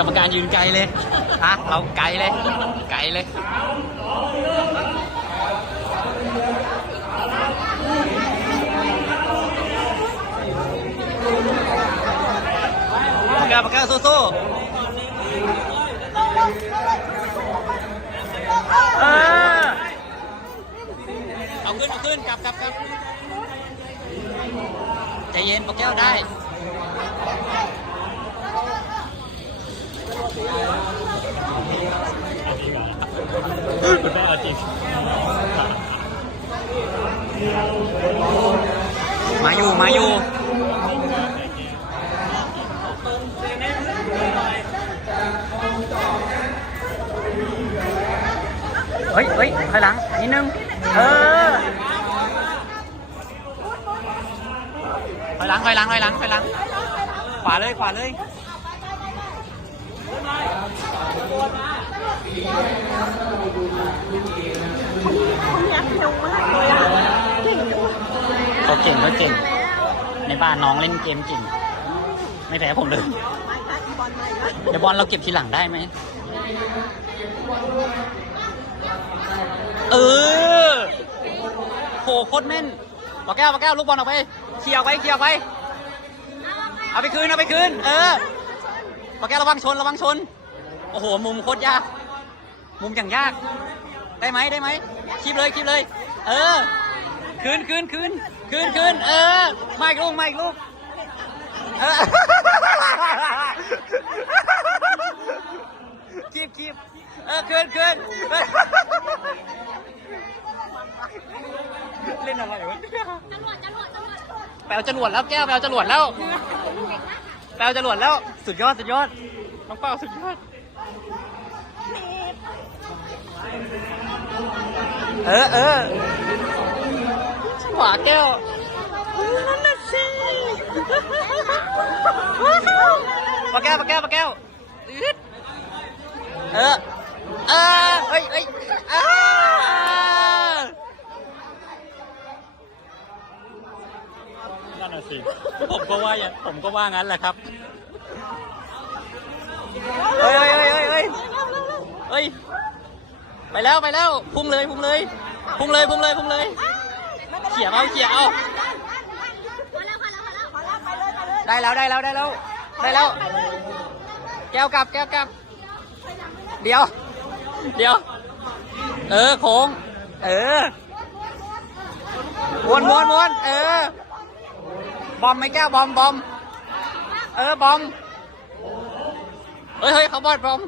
กรรมการยืนไกลเลยฮะเราไกลเลย ไกลเลยปากกาปากกาสู้ๆเออเอาขึ้น เอาขึ้น กลับกลับกลับใจเย็นปากแก้วได้ คุณแม่เอาจริงมาอยู่ มาอยู่เฮ้ยเฮ้ยถอยหลังนิดนึง เออถอยหลังถอยหลังถอยหลังถอยหลัง ขวาเลย ขวาเลย เขาเก่งเขาเก่ง ในบ้านน้องเล่นเกมเก่ง ไม่แพ้ผมเลย เดี๋ยวบอลเราเก็บทีหลังได้ไหม เออโหโคตรแม่นปาแก้วปาแก้วลูกบอลออกไป เคลียร์ไปเคลียร์ไป เอาไปคืนเอาไปคืน เออปาแก้วระวังชนระวังชน โอ้โห มุมโคตรยาก มุมอย่างยาก ได้ไหมได้ไหมคีบเลยคีบเลย เออ คืนคืนคืนคืนคืนเออมาอีกลูกมาอีกลูกเออคีบคีบเออคืนคืนเออเล่นอะไรวะแปลจรวดแล้วแก้วแปลจรวดแล้วแปลจรวดแล้ว สุดยอด สุดยอด น้องเป้าสุดยอด เออเออขวาแก้วนั่นน่ะสิปาแก้วปาแก้วปาแก้วอึดเออเออเฮ้ยเฮ้ยอ้านั่นน่ะสิผมก็ว่าอย่างผมก็ว่างั้นแหละครับ เฮ้ยเฮ้ยเฮ้ยเฮ้ยเฮ้ยเฮ้ย ไปแล้วไปแล้วพุ่งเลยพุ่งเลยพุ่งเลยพุ่งเลยพุ่งเลย เขี่ยเอาเขี่ยเอาได้แล้วได้แล้วได้แล้วได้แล้ว แก้วกลับแก้วกลับ เดี๋ยว เดี๋ยว เออโค้งเออวนวนวนเออ บอมไหมแก้วบอมบอม เออบอม เฮ้ยเฮ้ยเขาบอดบอม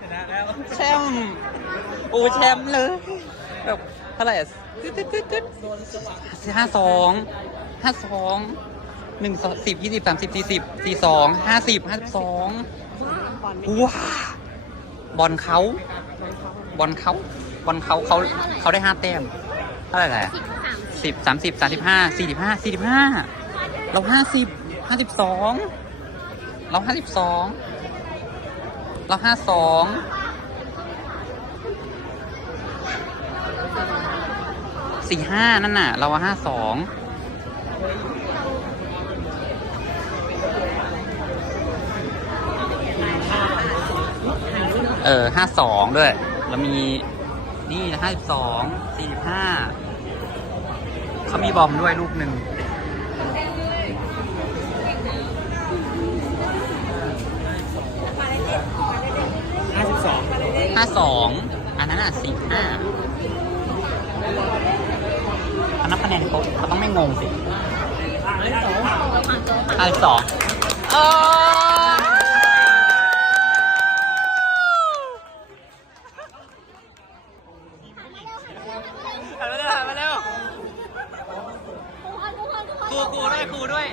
ชนะแล้ว แชมป์ ปูแชมป์เลยแบบเท่าไหร่อะตึ๊ดตึ๊ดตึ๊ดตึ๊ดห้าสองห้าสองหนึ่งสิบยี่สิบสามสิบสี่สิบสี่สองห้าสิบห้าสิบสองว้าบอลเขาบอลเขาบอลเขาเขาเขาได้ห้าแต้มเท่าไหร่แหละสิบสามสิบสามสิบห้าสี่สิบห้าสี่สิบห้าเราห้าสิบห้าสิบสองเราห้าสิบสองเราห้าสอง สี่ห้านั่นน่ะ เราห้าสองเออห้าสองด้วย แล้วมีนี่ห้าสิบสองสี่สิบห้าเขามีบอมด้วยลูกหนึ่งห้าสิบสองห้าสองอันนั้นอะสี่ห้า เขานับคะแนนเขาเขาต้องไม่งงสิห้าสิบสองเออหันมาเร็วหันมาเร็วครูครูด้วยครูด้วย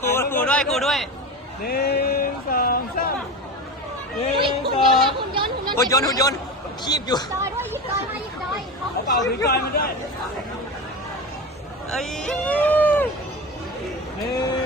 ครูครูด้วยครูด้วยหนึ่งสองสามหนึ่งหุ่นสองยนต์หุ่นยนต์คีบอยู่ ดอยด้วยหยิบดอยมาหยิบดอยเอาเป่าถือจอยมาด้วย 哎呀！哎